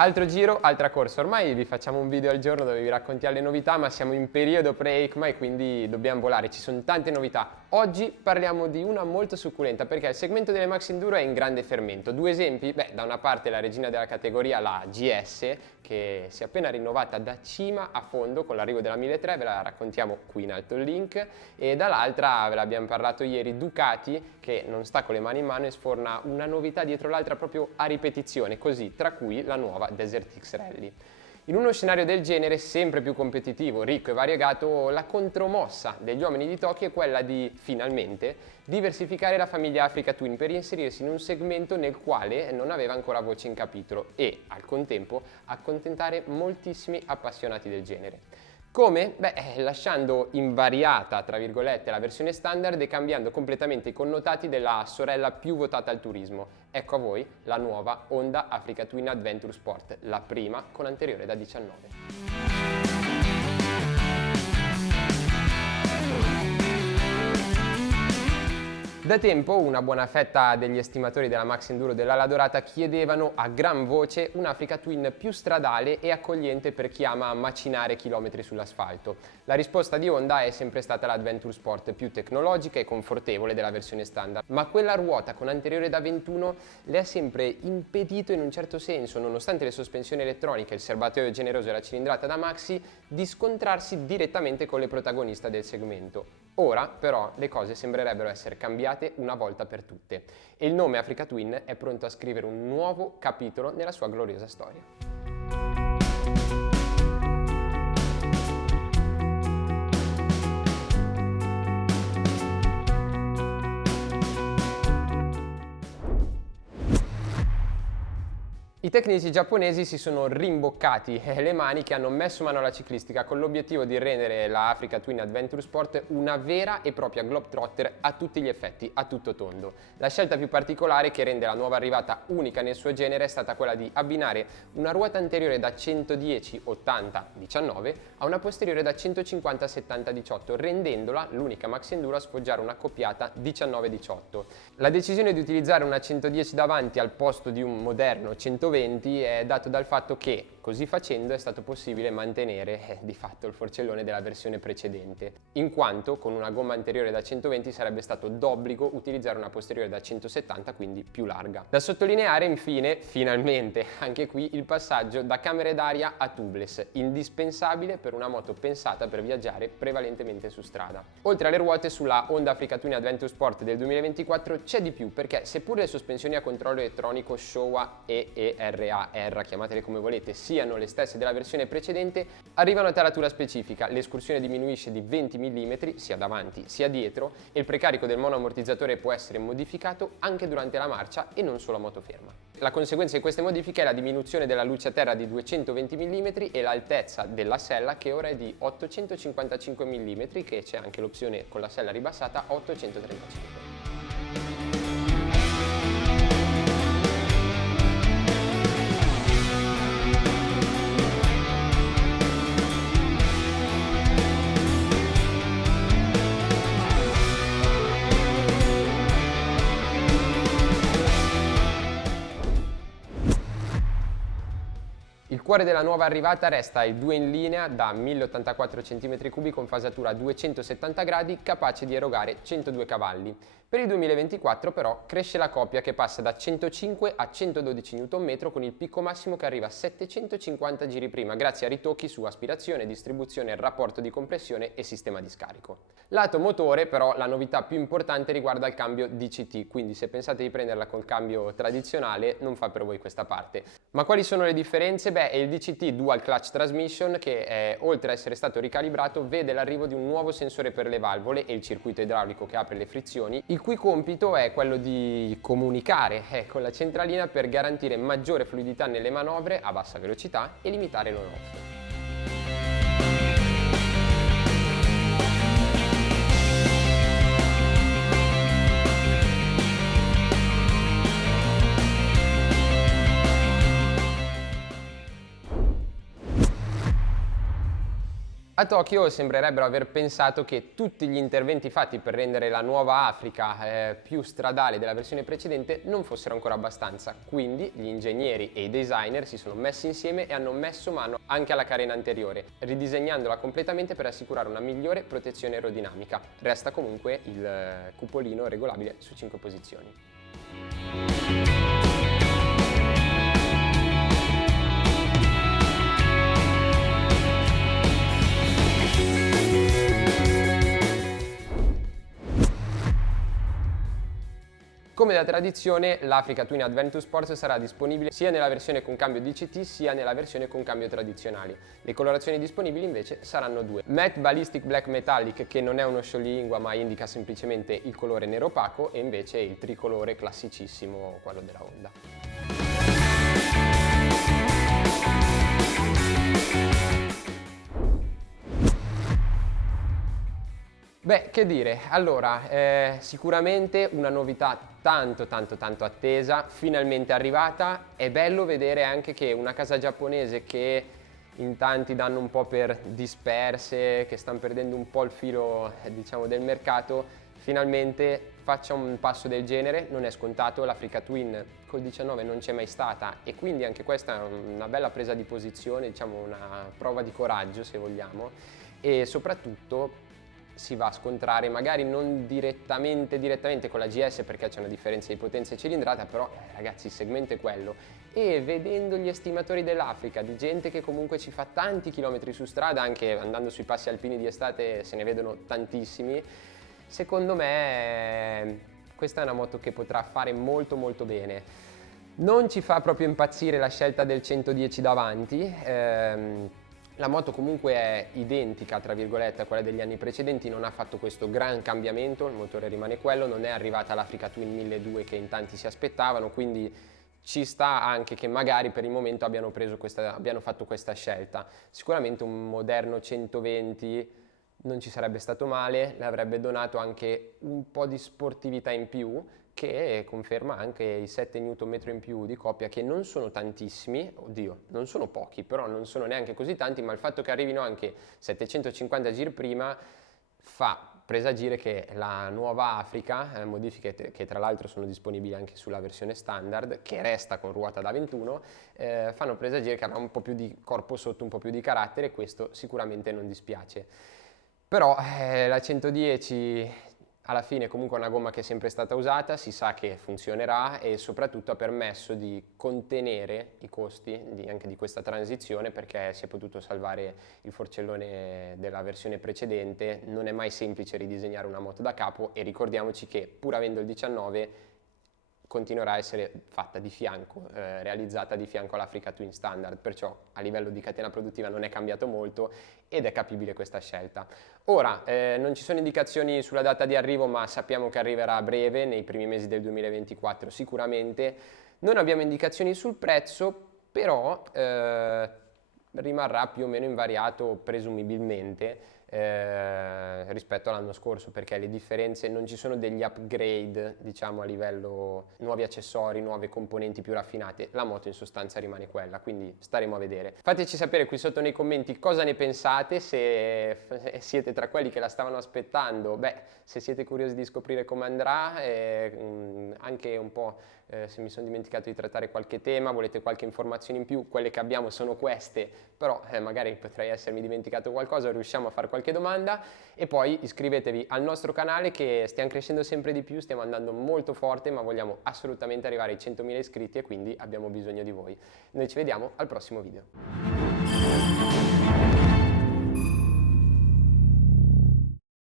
Altro giro, altra corsa. Ormai vi facciamo un video al giorno dove vi raccontiamo le novità, ma siamo in periodo pre-EICMA e quindi dobbiamo volare. Ci sono tante novità. Oggi parliamo di una molto succulenta perché il segmento delle Max Enduro è in grande fermento. Due esempi, da una parte la regina della categoria, la GS, che si è appena rinnovata da cima a fondo con l'arrivo della 1300, ve la raccontiamo qui in alto il link, e dall'altra, ve l'abbiamo parlato ieri, Ducati, che non sta con le mani in mano e sforna una novità dietro l'altra proprio a ripetizione, così tra cui la nuova Desert X Rally. In uno scenario del genere, sempre più competitivo, ricco e variegato, la contromossa degli uomini di Tokyo è quella di, finalmente, diversificare la famiglia Africa Twin per inserirsi in un segmento nel quale non aveva ancora voce in capitolo e, al contempo, accontentare moltissimi appassionati del genere. Come? Lasciando invariata, tra virgolette, la versione standard e cambiando completamente i connotati della sorella più votata al turismo. Ecco a voi la nuova Honda Africa Twin Adventure Sport, la prima con anteriore da 19. Da tempo una buona fetta degli estimatori della Max Enduro dell'ala dorata chiedevano a gran voce un'Africa Twin più stradale e accogliente per chi ama macinare chilometri sull'asfalto. La risposta di Honda è sempre stata l'Adventure Sport, più tecnologica e confortevole della versione standard, ma quella ruota con anteriore da 21 le ha sempre impedito in un certo senso, nonostante le sospensioni elettroniche, il serbatoio generoso e la cilindrata da maxi, di scontrarsi direttamente con le protagoniste del segmento. Ora, però, le cose sembrerebbero essere cambiate una volta per tutte e il nome Africa Twin è pronto a scrivere un nuovo capitolo nella sua gloriosa storia. I tecnici giapponesi si sono rimboccati le maniche e hanno messo mano alla ciclistica con l'obiettivo di rendere la Africa Twin Adventure Sport una vera e propria globetrotter a tutti gli effetti, a tutto tondo. La scelta più particolare che rende la nuova arrivata unica nel suo genere è stata quella di abbinare una ruota anteriore da 110-80-19 a una posteriore da 150-70-18, rendendola l'unica Max Enduro a sfoggiare una coppiata 19-18. La decisione di utilizzare una 110 davanti al posto di un moderno 120 è dato dal fatto che, così facendo, è stato possibile mantenere di fatto il forcellone della versione precedente, in quanto con una gomma anteriore da 120 sarebbe stato d'obbligo utilizzare una posteriore da 170, quindi più larga. Da sottolineare infine, finalmente, anche qui il passaggio da camere d'aria a tubeless, indispensabile per una moto pensata per viaggiare prevalentemente su strada. Oltre alle ruote, sulla Honda Africa Twin Adventure Sport del 2024 c'è di più, perché seppur le sospensioni a controllo elettronico Showa e ERA, chiamatele come volete, siano le stesse della versione precedente, arrivano a taratura specifica, l'escursione diminuisce di 20 mm sia davanti sia dietro e il precarico del monoammortizzatore può essere modificato anche durante la marcia e non solo a moto ferma. La conseguenza di queste modifiche è la diminuzione della luce a terra di 220 mm e l'altezza della sella, che ora è di 855 mm, che c'è anche l'opzione con la sella ribassata a 835. Il cuore della nuova arrivata resta il 2 in linea da 1084 cm3 con fasatura a 270 gradi, capace di erogare 102 cavalli. Per il 2024 però cresce la coppia, che passa da 105 a 112 Nm con il picco massimo che arriva a 750 giri prima, grazie a ritocchi su aspirazione, distribuzione, rapporto di compressione e sistema di scarico. Lato motore però la novità più importante riguarda il cambio DCT, quindi se pensate di prenderla col cambio tradizionale non fa per voi questa parte. Ma quali sono le differenze? È il DCT Dual Clutch Transmission che, oltre a essere stato ricalibrato, vede l'arrivo di un nuovo sensore per le valvole e il circuito idraulico che apre le frizioni, il cui compito è quello di comunicare con la centralina per garantire maggiore fluidità nelle manovre a bassa velocità e limitare l'on-off. A Tokyo sembrerebbero aver pensato che tutti gli interventi fatti per rendere la nuova Africa più stradale della versione precedente non fossero ancora abbastanza, quindi gli ingegneri e i designer si sono messi insieme e hanno messo mano anche alla carena anteriore, ridisegnandola completamente per assicurare una migliore protezione aerodinamica. Resta comunque il cupolino regolabile su 5 posizioni. Come da tradizione, l'Africa Twin Adventure Sports sarà disponibile sia nella versione con cambio DCT sia nella versione con cambio tradizionale. Le colorazioni disponibili invece saranno due. Matte Ballistic Black Metallic, che non è uno scioglilingua ma indica semplicemente il colore nero opaco, e invece il tricolore classicissimo, quello della Honda. Beh, che dire, allora, sicuramente una novità tanto attesa, finalmente arrivata. È bello vedere anche che una casa giapponese che in tanti danno un po' per disperse, che stanno perdendo un po' il filo, diciamo, del mercato, finalmente faccia un passo del genere. Non è scontato, l'Africa Twin col 19 non c'è mai stata e quindi anche questa è una bella presa di posizione, diciamo una prova di coraggio se vogliamo, e soprattutto si va a scontrare magari non direttamente con la GS perché c'è una differenza di potenza e cilindrata, però ragazzi il segmento è quello, e vedendo gli estimatori dell'Africa, di gente che comunque ci fa tanti chilometri su strada, anche andando sui passi alpini di estate se ne vedono tantissimi, secondo me questa è una moto che potrà fare molto bene. Non ci fa proprio impazzire la scelta del 110 davanti. La moto comunque è identica, tra virgolette, a quella degli anni precedenti, non ha fatto questo gran cambiamento, il motore rimane quello, non è arrivata l'Africa Twin 1200 che in tanti si aspettavano, quindi ci sta anche che magari per il momento abbiano fatto questa scelta. Sicuramente un moderno 120 non ci sarebbe stato male, le avrebbe donato anche un po' di sportività in più, che conferma anche i 7 Nm in più di coppia, che non sono tantissimi, oddio, non sono pochi, però non sono neanche così tanti, ma il fatto che arrivino anche 750 giri prima fa presagire che la nuova Africa, modifiche che tra l'altro sono disponibili anche sulla versione standard, che resta con ruota da 21, fanno presagire che avrà un po' più di corpo sotto, un po' più di carattere, e questo sicuramente non dispiace. Però la 110 alla fine comunque è una gomma che è sempre stata usata, si sa che funzionerà e soprattutto ha permesso di contenere i costi anche di questa transizione, perché si è potuto salvare il forcellone della versione precedente. Non è mai semplice ridisegnare una moto da capo e ricordiamoci che pur avendo il 19 continuerà a essere fatta di fianco, realizzata di fianco all'Africa Twin Standard, perciò a livello di catena produttiva non è cambiato molto ed è capibile questa scelta. Ora, non ci sono indicazioni sulla data di arrivo, ma sappiamo che arriverà a breve, nei primi mesi del 2024 sicuramente. Non abbiamo indicazioni sul prezzo, però rimarrà più o meno invariato presumibilmente rispetto all'anno scorso, perché le differenze, non ci sono degli upgrade diciamo a livello nuovi accessori, nuove componenti più raffinate, la moto in sostanza rimane quella, quindi staremo a vedere. Fateci sapere qui sotto nei commenti cosa ne pensate, se siete tra quelli che la stavano aspettando, se siete curiosi di scoprire come andrà, anche un po' se mi sono dimenticato di trattare qualche tema, volete qualche informazione in più, quelle che abbiamo sono queste, però magari potrei essermi dimenticato qualcosa, riusciamo a fare qualche domanda. E poi iscrivetevi al nostro canale, che stiamo crescendo sempre di più, stiamo andando molto forte, ma vogliamo assolutamente arrivare ai 100.000 iscritti e quindi abbiamo bisogno di voi. Noi ci vediamo al prossimo video.